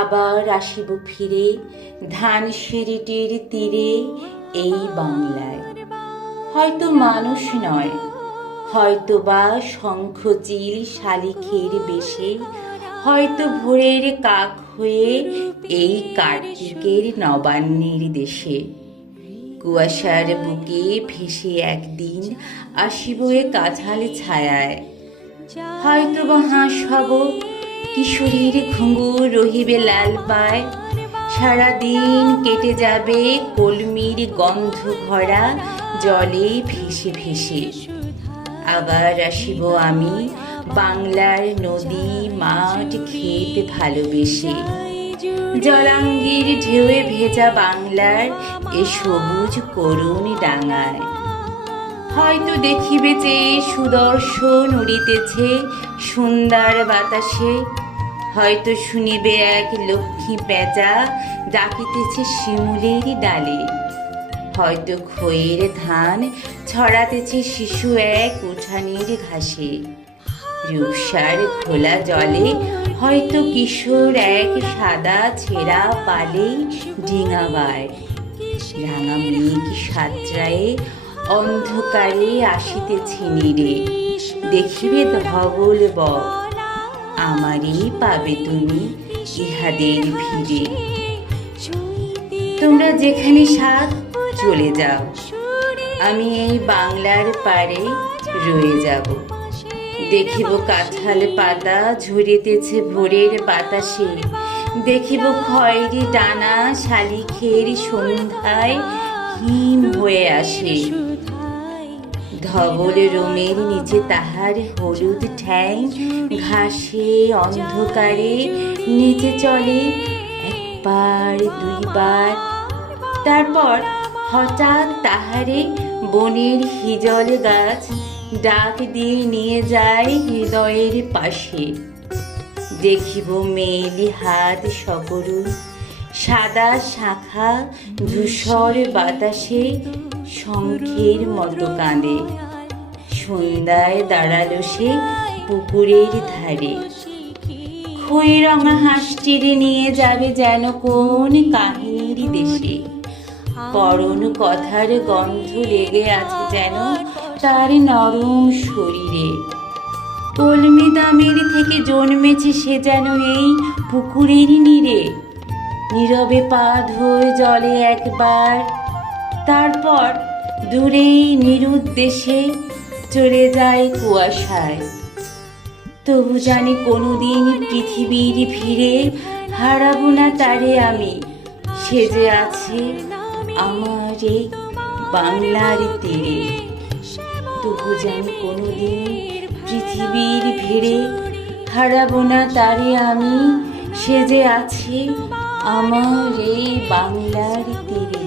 আবার আসিব ফিরে ধানসিঁড়িটির তীরে এই বাংলায়। হয়তো মানুষ নয়, হয়তো বা শঙ্খচিল শালিখের বেশে, হয়তো ভোরের কাক হয়ে এই কার্তিকের নবান্নের দেশে। কুয়াশার বুকে ভেসে একদিন আসিব এ কাঁঠাল ছায়ায়। হয়তো বা হাঁস হব, কিশোরীর ঘুঙুর রহিবে লাল পায়। সারাদিন কেটে যাবে কলমির গন্ধ ভরা জলে ভেসে ভেসে। আবার আসিব আমি বাংলার নদী মাঠ ক্ষেত ভালোবেসে। জলাঙ্গির ঢেউয়ে ভেজা বাংলার এ সবুজ করুণ ডাঙায়। হয়তো দেখিবে যে সুদর্শন উড়িতেছে সুন্দর বাতাসে। হয়তো শুনিবে এক লক্ষ্মী পেঁচা ডাকিতেছে শিমুলের ডালে। হয়তো খইয়ের ধান ছড়াতেছে শিশু এক উঠানের ঘাসে। রূপসার খোলা জলে হয়তো কিশোর এক সাদা ছেঁড়া পালে ডিঙাবায়। রাঙা মেঘ সাঁতরায়ে অন্ধকারে আসিতেছে নীরে। দেখিবে ধবল বক, আমারই পাবে তুমি ইহাদের ভিড়ে। তোমরা যেখানে সাথ চলে যাও, আমি এই বাংলার পারে রয়ে যাব। দেখিব কাঁঠাল পাতা ঝরিতেছে ভোরের বাতাসে। দেখিব খয়েরি ডানা শালিখের সন্ধ্যায় হিম হয়ে আসে। ধবল রোমের নিচে তাহার হলুদ ঠ্যাং ঘাসে অন্ধকারে নিচে চলে একবার দুইবার। তারপর হঠাৎ তাহারে বনের হিজল গাছ ডাক দিয়ে নিয়ে যায় হৃদয়ের পাশে। দেখিব মেয়েলি হাত সকরুণ সাদা শাখা ধূসর বাতাসে শঙ্খের মতো কাঁদে। সন্ধ্যায় দাঁড়ালো সে পুকুরের ধারে। খই রঙা হাঁসটিরে নিয়ে যাবে যেন কোন কাহিনীর দেশে। পরন কথার গন্ধ লেগে আছে যেন তার নরম শরীরে। কলমি দামের থেকে জন্মেছে সে যেন এই পুকুরের নীরে। নীরবে পা ধোয় জলে একবার, তারপর দূরেই নিরুদ্দেশে চলে যায় কুয়াশায়। তবু জানি কোনোদিন পৃথিবীর ভিড়ে হারাবো না তারে আমি। সে যে আছে আমার এই বাংলার তীরে। তবু জানি কোনোদিন পৃথিবীর ভিড়ে হারাবো না তারে আমি। সে যে আছে আমার এই বাংলার তীরে।